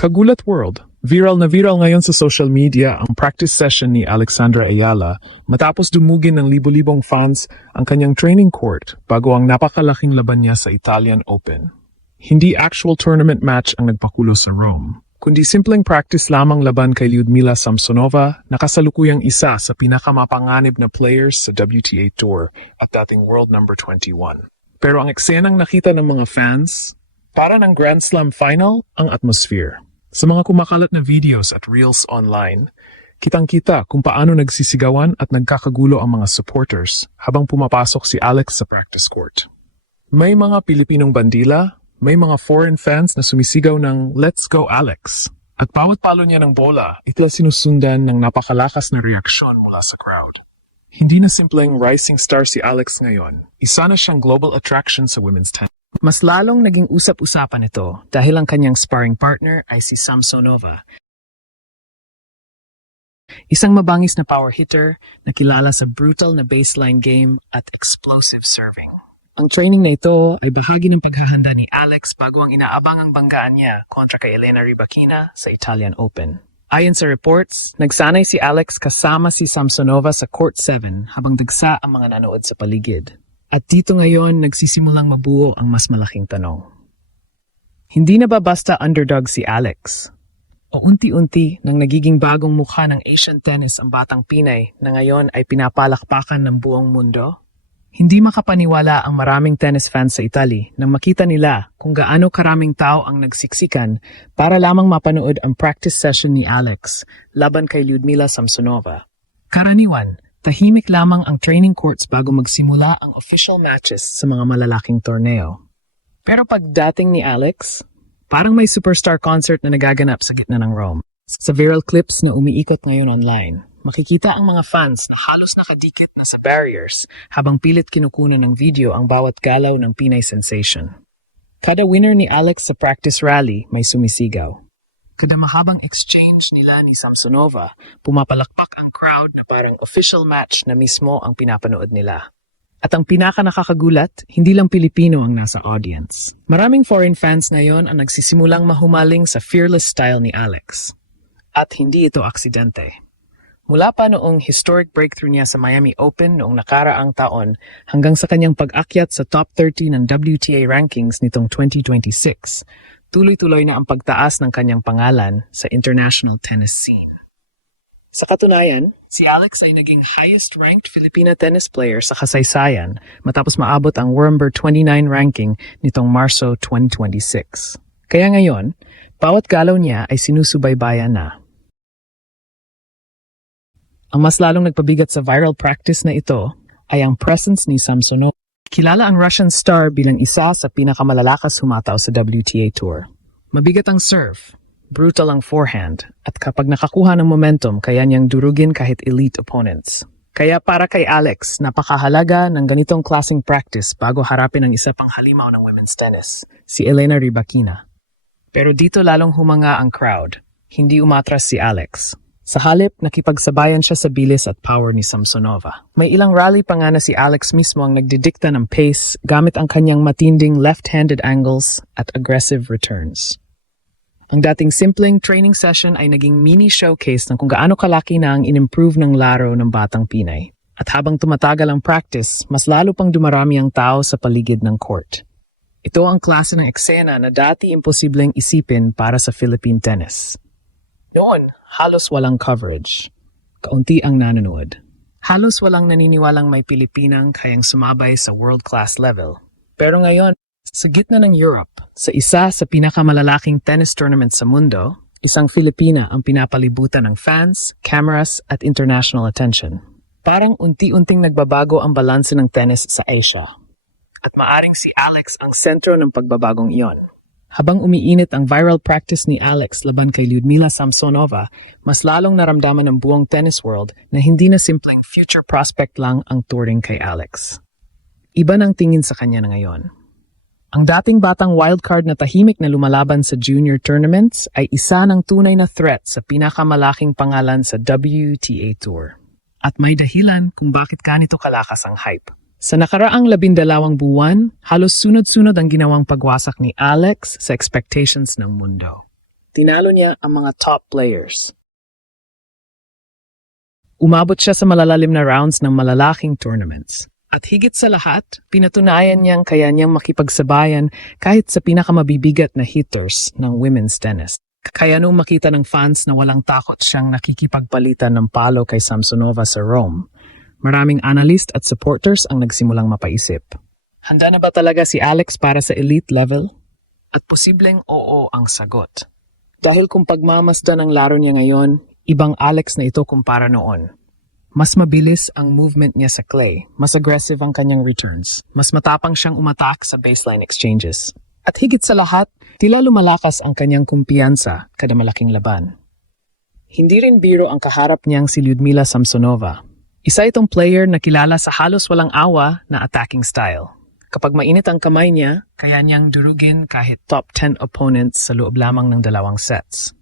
Kagulat World. Viral na viral ngayon sa social media ang practice session ni Alexandra Ayala matapos dumugin ng libo-libong fans ang kanyang training court bago ang napakalaking laban niya sa Italian Open. Hindi actual tournament match ang nagpakulo sa Rome, kundi simpleng practice lamang laban kay Lyudmila Samsonova na kasalukuyang isa sa pinakamapanganib na players sa WTA Tour at dating world number 21. Pero ang eksenang nakita ng mga fans, para ng Grand Slam final ang atmosphere. Sa mga kumakalat na videos at reels online, kitang-kita kung paano nagsisigawan at nagkakagulo ang mga supporters habang pumapasok si Alex sa practice court. May mga Pilipinong bandila, may mga foreign fans na sumisigaw ng "Let's go Alex!" At bawat palo niya ng bola, ito sinusundan ng napakalakas na reaksyon mula sa crowd. Hindi na simpleng rising star si Alex ngayon, isa na siyang global attraction sa women's tennis. Mas lalong naging usap-usapan ito dahil ang kanyang sparring partner ay si Samsonova. Isang mabangis na power hitter na kilala sa brutal na baseline game at explosive serving. Ang training na ito ay bahagi ng paghahanda ni Alex bago ang inaabangang banggaan niya kontra kay Elena Rybakina sa Italian Open. Ayon sa reports, nagsanay si Alex kasama si Samsonova sa Court 7 habang dagsa ang mga nanood sa paligid. At dito ngayon nagsisimulang mabuo ang mas malaking tanong. Hindi na ba basta underdog si Alex? O unti-unti nang nagiging bagong mukha ng Asian tennis ang batang Pinay na ngayon ay pinapalakpakan ng buong mundo? Hindi makapaniwala ang maraming tennis fans sa Italy nang makita nila kung gaano karaming tao ang nagsiksikan para lamang mapanood ang practice session ni Alex laban kay Lyudmila Samsonova. Karaniwan, tahimik lamang ang training courts bago magsimula ang official matches sa mga malalaking torneo. Pero pagdating ni Alex, parang may superstar concert na nagaganap sa gitna ng Rome. Sa viral clips na umiikot ngayon online, makikita ang mga fans na halos nakadikit na sa barriers habang pilit kinukunan ng video ang bawat galaw ng Pinay sensation. Kada winner ni Alex sa practice rally may sumisigaw. Kada mahabang exchange nila ni Samsonova, pumapalakpak ang crowd na parang official match na mismo ang pinapanood nila. At ang pinaka-nakakagulat, hindi lang Pilipino ang nasa audience. Maraming foreign fans ngayon ang nagsisimulang mahumaling sa fearless style ni Alex. At hindi ito aksidente. Mula pa noong historic breakthrough niya sa Miami Open noong nakaraang taon hanggang sa kanyang pag-akyat sa top 30 ng WTA rankings nitong 2026, tuloy-tuloy na ang pagtaas ng kanyang pangalan sa international tennis scene. Sa katunayan, si Alex ay naging highest-ranked Filipina tennis player sa kasaysayan matapos maabot ang world number 29 ranking nitong Marso 2026. Kaya ngayon, bawat galaw niya ay sinusubaybayan na. Ang mas lalong nagpabigat sa viral practice na ito ay ang presence ni Samsonova. Kilala ang Russian star bilang isa sa pinakamalalakas humataw sa WTA Tour. Mabigat ang serve, brutal ang forehand, at kapag nakakuha ng momentum, kaya niyang durugin kahit elite opponents. Kaya para kay Alex, napakahalaga ng ganitong klaseng practice bago harapin ang isa pang halimaw ng women's tennis, si Elena Rybakina. Pero dito lalong humanga ang crowd, hindi umatras si Alex. Sa halip, nakipagsabayan siya sa bilis at power ni Samsonova. May ilang rally pa nga na si Alex mismo ang nagdidikta ng pace gamit ang kanyang matinding left-handed angles at aggressive returns. Ang dating simpleng training session ay naging mini showcase ng kung gaano kalaki na ang in-improve ng laro ng batang Pinay. At habang tumatagal ang practice, mas lalo pang dumarami ang tao sa paligid ng court. Ito ang klase ng eksena na dati imposibleng isipin para sa Philippine tennis. Noon, halos walang coverage. Kaunti ang nanonood. Halos walang naniniwalang may Pilipinang kayang sumabay sa world-class level. Pero ngayon, sa gitna ng Europe, sa isa sa pinakamalalaking tennis tournament sa mundo, isang Filipina ang pinapalibutan ng fans, cameras at international attention. Parang unti-unting nagbabago ang balanse ng tennis sa Asia. At maaring si Alex ang sentro ng pagbabagong iyon. Habang umiinit ang viral practice ni Alex laban kay Lyudmila Samsonova, mas lalong naramdaman ng buong tennis world na hindi na simpleng future prospect lang ang touring kay Alex. Iba ng tingin sa kanya na ngayon. Ang dating batang wildcard na tahimik na lumalaban sa junior tournaments ay isa ng tunay na threat sa pinakamalaking pangalan sa WTA Tour. At may dahilan kung bakit ganito kalakas ang hype. Sa nakaraang 12 buwan, halos sunod-sunod ang ginawang pagwasak ni Alex sa expectations ng mundo. Tinalo niya ang mga top players. Umabot siya sa malalalim na rounds ng malalaking tournaments. At higit sa lahat, pinatunayan niyang kaya niyang makipagsabayan kahit sa pinakamabibigat na hitters ng women's tennis. Kaya nung makita ng fans na walang takot siyang nakikipagpalitan ng palo kay Samsonova sa Rome, maraming analyst at supporters ang nagsimulang mapaisip. Handa na ba talaga si Alex para sa elite level? At posibleng oo ang sagot. Dahil kung pagmamasdan ang laro niya ngayon, ibang Alex na ito kumpara noon. Mas mabilis ang movement niya sa clay, mas aggressive ang kanyang returns, mas matapang siyang umatak sa baseline exchanges. At higit sa lahat, tila lumalakas ang kanyang kumpiyansa kada malaking laban. Hindi rin biro ang kaharap niyang si Lyudmila Samsonova. Isa itong player na kilala sa halos walang awa na attacking style. Kapag mainit ang kamay niya, kaya niyang durugin kahit top 10 opponents sa loob lamang ng 2 sets.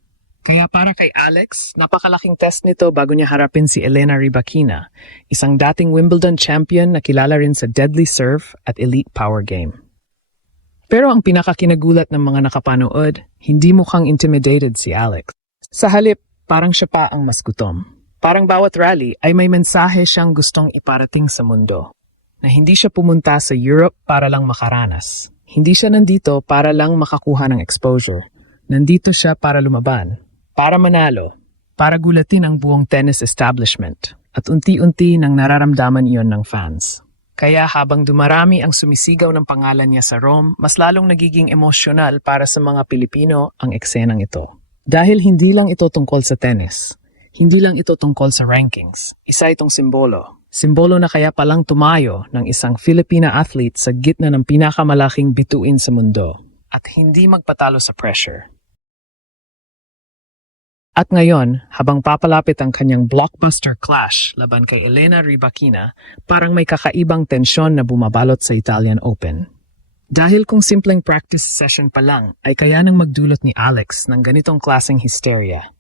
Kaya para kay Alex, napakalaking test nito bago niya harapin si Elena Rybakina, isang dating Wimbledon champion na kilala rin sa deadly serve at elite power game. Pero ang pinakakinagulat ng mga nakapanood, hindi mukhang intimidated si Alex. Sa halip, parang siya pa ang mas gutom. Parang bawat rally ay may mensahe siyang gustong iparating sa mundo. Na hindi siya pumunta sa Europe para lang makaranas. Hindi siya nandito para lang makakuha ng exposure. Nandito siya para lumaban. Para manalo, para gulatin ang buong tennis establishment, at unti-unti nang nararamdaman iyon ng fans. Kaya habang dumarami ang sumisigaw ng pangalan niya sa Rome, mas lalong nagiging emosyonal para sa mga Pilipino ang eksenang ito. Dahil hindi lang ito tungkol sa tennis, hindi lang ito tungkol sa rankings, isa itong simbolo. Simbolo na kaya palang tumayo ng isang Filipina athlete sa gitna ng pinakamalaking bituin sa mundo, at hindi magpatalo sa pressure. At ngayon, habang papalapit ang kanyang blockbuster clash laban kay Elena Rybakina, parang may kakaibang tensyon na bumabalot sa Italian Open. Dahil kung simpleng practice session pa lang ay kaya nang magdulot ni Alex ng ganitong klaseng hysteria.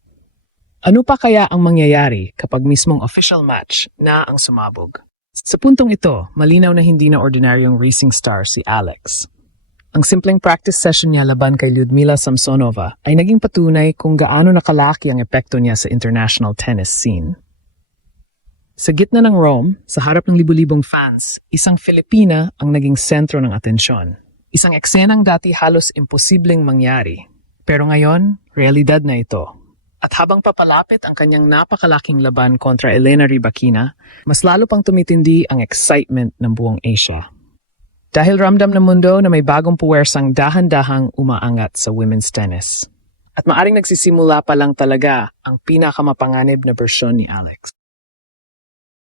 Ano pa kaya ang mangyayari kapag mismong official match na ang sumabog? Sa puntong ito, malinaw na hindi na ordinaryong racing star si Alex. Ang simpleng practice session niya laban kay Lyudmila Samsonova ay naging patunay kung gaano nakalaki ang epekto niya sa international tennis scene. Sa gitna ng Rome, sa harap ng libu-libong fans, isang Filipina ang naging sentro ng atensyon. Isang eksenang dati halos imposibleng mangyari. Pero ngayon, realidad na ito. At habang papalapit ang kanyang napakalaking laban kontra Elena Rybakina, mas lalo pang tumitindi ang excitement ng buong Asia. Dahil ramdam ng mundo na may bagong puwersang dahan-dahang umaangat sa women's tennis. At maaring nagsisimula pa lang talaga ang pinakamapanganib na bersyon ni Alex.